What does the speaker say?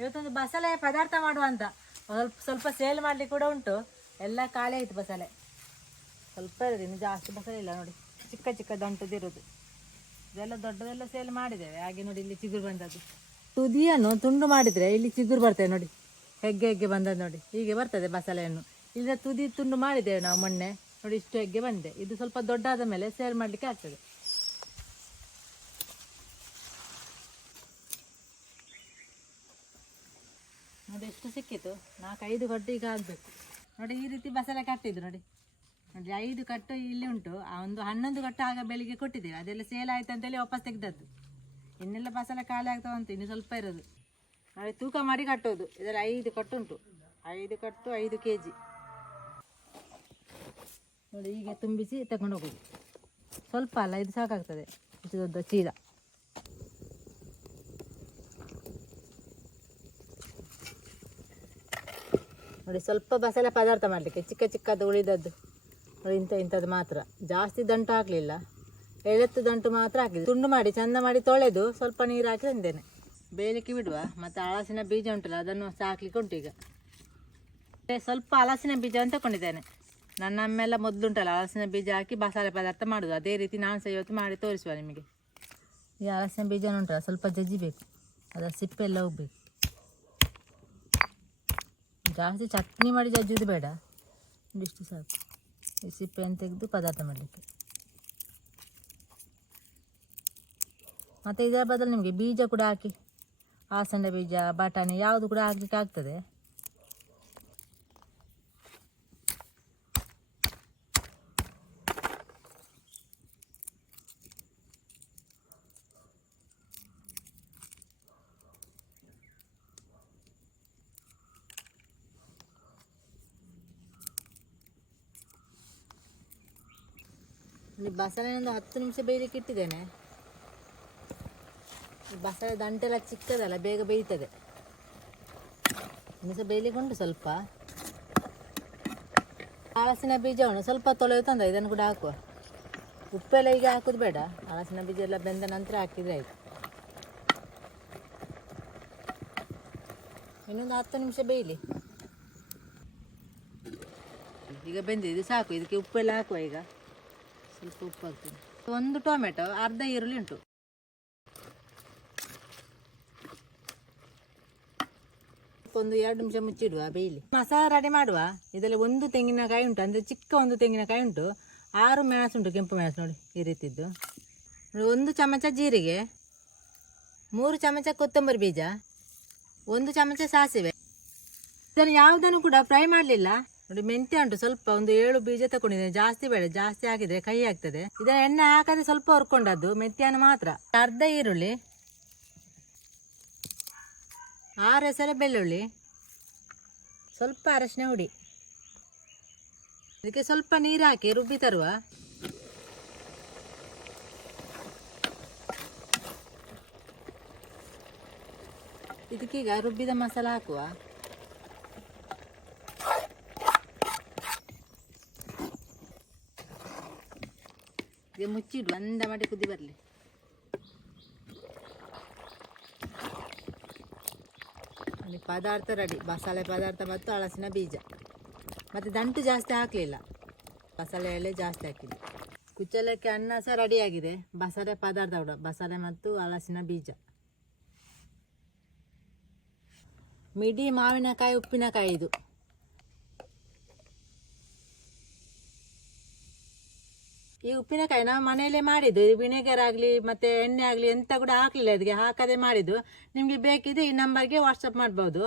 ಇವತ್ತೊಂದು ಬಸಳೆ ಪದಾರ್ಥ ಮಾಡುವ ಅಂತ. ಸ್ವಲ್ಪ ಸ್ವಲ್ಪ ಸೇಲ್ ಮಾಡಲಿಕ್ಕೆ ಕೂಡ ಉಂಟು. ಎಲ್ಲ ಖಾಲಿ ಆಯ್ತು ಬಸಳೆ. ಸ್ವಲ್ಪ ಇರೋದು, ಇನ್ನು ಜಾಸ್ತಿ ಬಸಳೆ ಇಲ್ಲ ನೋಡಿ. ಚಿಕ್ಕ ಚಿಕ್ಕ ದಂಟದಿರೋದು ಇದೆಲ್ಲ ದೊಡ್ಡದೆಲ್ಲ ಸೇಲ್ ಮಾಡಿದ್ದೇವೆ. ಹಾಗೆ ನೋಡಿ ಇಲ್ಲಿ ಚಿಗುರು ಬಂದದ್ದು. ತುದಿಯನ್ನು ತುಂಡು ಮಾಡಿದರೆ ಇಲ್ಲಿ ಚಿಗುರು ಬರ್ತದೆ ನೋಡಿ. ಹೆಗ್ಗೆ ಹೆಗ್ಗೆ ಬಂದದ್ದು ನೋಡಿ. ಹೀಗೆ ಬರ್ತದೆ ಬಸಳೆಯನ್ನು. ಇಲ್ಲಿ ತುದಿ ತುಂಡು ಮಾಡಿದ್ದೇವೆ ನಾವು ಮೊನ್ನೆ. ನೋಡಿ ಇಷ್ಟು ಹೆಗ್ಗೆ ಬಂದೆ ಇದು ಸ್ವಲ್ಪ ದೊಡ್ಡಾದ ಮೇಲೆ ಸೇಲ್ ಮಾಡಲಿಕ್ಕೆ ಆಗ್ತದೆ ನೋಡಿ ಎಷ್ಟು ಸಿಕ್ಕಿತು. ನಾಲ್ಕೈದು ಕಟ್ಟು ಈಗ ಆಗಬೇಕು. ನೋಡಿ ಈ ರೀತಿ ಬಸಳೆ ಕಟ್ಟಿದ್ದು ನೋಡಿ. ನೋಡಿ, ಐದು ಕಟ್ಟು ಇಲ್ಲಿ ಉಂಟು. ಆ ಒಂದು ಹನ್ನೊಂದು ಕಟ್ಟು ಆಗ ಬೆಳಿಗ್ಗೆ ಕೊಟ್ಟಿದ್ದೇವೆ. ಅದೆಲ್ಲ ಸೇಲ್ ಆಯ್ತು ಅಂತೇಳಿ ವಾಪಸ್ ತೆಗ್ದದ್ದು. ಇನ್ನೆಲ್ಲ ಬಸಳೆ ಖಾಲಿ ಆಗ್ತಾವ ಅಂತ ಇನ್ನು ಸ್ವಲ್ಪ ಇರೋದು. ನೋಡಿ, ತೂಕ ಮಾಡಿ ಕಟ್ಟೋದು. ಇದರಲ್ಲಿ ಐದು ಕಟ್ಟು ಉಂಟು. ಐದು ಕಟ್ಟು ಐದು ಕೆ ಜಿ ನೋಡಿ, ಹೀಗೆ ತುಂಬಿಸಿ ತಗೊಂಡು ಹೋಗೋದು. ಸ್ವಲ್ಪ ಅಲ್ಲ, ಇದು ಸಾಕಾಗ್ತದೆ. ಇಷ್ಟು ದೊಡ್ಡ ಚೀಲ. ನೋಡಿ ಸ್ವಲ್ಪ ಬಸಳೆ ಪದಾರ್ಥ ಮಾಡಲಿಕ್ಕೆ, ಚಿಕ್ಕ ಚಿಕ್ಕದು ಉಳಿದದ್ದು. ಇಂಥ ಇಂಥದ್ದು ಮಾತ್ರ. ಜಾಸ್ತಿ ದಂಟು ಹಾಕಲಿಲ್ಲ. ಎಳೆತ್ತು ದಂಟು ಮಾತ್ರ ಹಾಕಿದೆ ತುಂಡು ಮಾಡಿ, ಚಂದ ಮಾಡಿ ತೊಳೆದು ಸ್ವಲ್ಪ ನೀರು ಹಾಕಿ ತಂದೇನೆ. ಬೇಯಲಿಕ್ಕೆ ಬಿಡುವ. ಮತ್ತು ಹಳಸಿನ ಬೀಜ ಉಂಟಲ್ಲ, ಅದನ್ನು ಸಾಕ್ಲಿಕ್ಕೆ ಉಂಟು ಈಗ. ಸ್ವಲ್ಪ ಹಲಸಿನ ಬೀಜ ಅಂತ ತಗೊಂಡಿದ್ದೇನೆ ನನ್ನ ಅಮ್ಮೆಲ್ಲ ಮೊದಲುಂಟಲ್ಲ, ಹಲಸಿನ ಬೀಜ ಹಾಕಿ ಮಸಾಲೆ ಪದಾರ್ಥ ಮಾಡೋದು. ಅದೇ ರೀತಿ ನಾನು ಸಹ ಇವತ್ತು ಮಾಡಿ ತೋರಿಸುವ ನಿಮಗೆ. ಈ ಹಲಸಿನ ಬೀಜ ಉಂಟಲ್ಲ, ಸ್ವಲ್ಪ ಜಜ್ಜಿಬೇಕು. ಅದರ ಸಿಪ್ಪೆಲ್ಲ ಹೋಗ್ಬೇಕು ಜಾಸ್ತಿ ಚಟ್ನಿ ಮಾಡಿ ಜಜ್ಜುದು ಬೇಡ. ಇಷ್ಟು ಸಾಕು. ಈ ಸಿಪ್ಪೆಯನ್ನು ತೆಗೆದು ಪದಾರ್ಥ ಮಾಡಲಿಕ್ಕೆ. ಮತ್ತು ಇದರ ಬದಲು ನಿಮಗೆ ಬೀಜ ಕೂಡ ಹಾಕಿ, ಹಾಸಂಡ ಬೀಜ, ಬಟಾಣಿ ಯಾವುದು ಕೂಡ ಹಾಕಲಿಕ್ಕೆ ಆಗ್ತದೆ. ಬಸಳೆ ಒಂದು ಹತ್ತು ನಿಮಿಷ ಬೇಯಲಿಕ್ಕೆ ಇಟ್ಟಿದ್ದೇನೆ. ಬಸಳೆ ದಂಟೆಲ್ಲ ಚಿಕ್ಕದಲ್ಲ, ಬೇಗ ಬೇಯ್ತದೆ. ನಿಮಿಷ ಸಹ ಬೇಯಲಿಕ್ಕೆ ಉಂಟು ಸ್ವಲ್ಪ. ಹಲಸಿನ ಉಂಟು ಸ್ವಲ್ಪ ತೊಳೆದು ತಂದ ಇದನ್ನು ಕೂಡ ಹಾಕುವ. ಉಪ್ಪೆಲ್ಲ ಈಗ ಹಾಕೋದು ಬೇಡ. ಹಲಸಿನ ಬೀಜ ಎಲ್ಲ ಬೆಂದ ನಂತರ ಹಾಕಿದ್ರೆ ಆಯ್ತು. ಇನ್ನೊಂದು ಹತ್ತು ನಿಮಿಷ ಬೇಯಲಿ. ಈಗ ಬೆಂದಿದೆ ಸಾಕು. ಇದಕ್ಕೆ ಉಪ್ಪೆಲ್ಲ ಹಾಕುವ ಈಗ. ಸ್ವಲ್ಪ ಉಪ್ಪು ಹಾಕ್ತೀನಿ ಒಂದು ಟೊಮೆಟೊ, ಅರ್ಧ ಈರುಳ್ಳಿ ಉಂಟು. ಒಂದು ಎರಡು ನಿಮಿಷ ಮುಚ್ಚಿಡುವ, ಬೇಯಲಿ. ಮಸಾಲ ರೆಡಿ ಮಾಡುವ. ಇದರಲ್ಲಿ ಒಂದು ತೆಂಗಿನಕಾಯಿ ಉಂಟು, ಅಂದರೆ ಚಿಕ್ಕ ಒಂದು ತೆಂಗಿನಕಾಯಿ ಉಂಟು. ಆರು ಮೆಣಸು ಉಂಟು, ಕೆಂಪು ಮೆಣಸು ನೋಡಿ, ಈ ರೀತಿದ್ದು. ಒಂದು ಚಮಚ ಜೀರಿಗೆ, ಮೂರು ಚಮಚ ಕೊತ್ತಂಬರಿ ಬೀಜ, ಒಂದು ಚಮಚ ಸಾಸಿವೆ. ಇದನ್ನು ಯಾವುದನ್ನು ಕೂಡ ಫ್ರೈ ಮಾಡಲಿಲ್ಲ. ನೋಡಿ ಮೆಂತ್ಯ ಉಂಟು, ಸ್ವಲ್ಪ ಒಂದು ಏಳು ಬೀಜ ತಗೊಂಡಿದ್ದೇನೆ ಜಾಸ್ತಿ ಬೇಡ, ಜಾಸ್ತಿ ಹಾಕಿದ್ರೆ ಕೈ ಆಗ್ತದೆ. ಇದನ್ನ ಎಣ್ಣೆ ಹಾಕದೆ ಸ್ವಲ್ಪ ಹುರ್ಕೊಂಡದ್ದು, ಮೆಂತ್ಯನ ಮಾತ್ರ. ಅರ್ಧ ಈರುಳ್ಳಿ, ಆರು ಹೆಸರು ಬೆಳ್ಳುಳ್ಳಿ, ಸ್ವಲ್ಪ ಅರಶಿನ ಹುಡಿ. ಇದಕ್ಕೆ ಸ್ವಲ್ಪ ನೀರು ಹಾಕಿ ರುಬ್ಬಿ ತರುವ. ಇದಕ್ಕೀಗ ರುಬ್ಬಿದ ಮಸಾಲ ಹಾಕುವ. ಈಗ ಮುಚ್ಚಿಡು ಅಂದ ಮಾಡಿ ಕುದಿ ಬರಲಿ. ಪದಾರ್ಥ ರೆಡಿ ಮಸಾಲೆ ಪದಾರ್ಥ ಮತ್ತು ಹಳಸಿನ ಬೀಜ. ಮತ್ತು ದಂಟು ಜಾಸ್ತಿ ಹಾಕಲಿಲ್ಲ. ಬಸಳೆ ಎಲೆ ಜಾಸ್ತಿ ಹಾಕಿದೆ. ಕುಚ್ಚಲಕ್ಕಿ ಅನ್ನ ಸಹ ರೆಡಿಯಾಗಿದೆ ಬಸಳೆ ಪದಾರ್ಥ ಕೂಡ ಬಸಳೆ ಮತ್ತು ಹಲಸಿನ ಬೀಜ. ಮಿಡಿ ಮಾವಿನಕಾಯಿ, ಉಪ್ಪಿನಕಾಯಿ ಇದು. ಈ ಉಪ್ಪಿನಕಾಯಿ ನಾವು ಮನೆಯಲ್ಲೇ ಮಾಡಿದ್ದು ವಿನೆಗರ್ ಆಗಲಿ, ಮತ್ತು ಎಣ್ಣೆ ಆಗಲಿ ಎಂತ ಕೂಡ ಹಾಕಲಿಲ್ಲ ಅದಕ್ಕೆ ಹಾಕದೆ ಮಾಡಿದ್ದು. ನಿಮಗೆ ಬೇಕಿದ್ದರೆ ಈ ನಂಬರ್ಗೆ ವಾಟ್ಸಪ್ ಮಾಡ್ಬೋದು.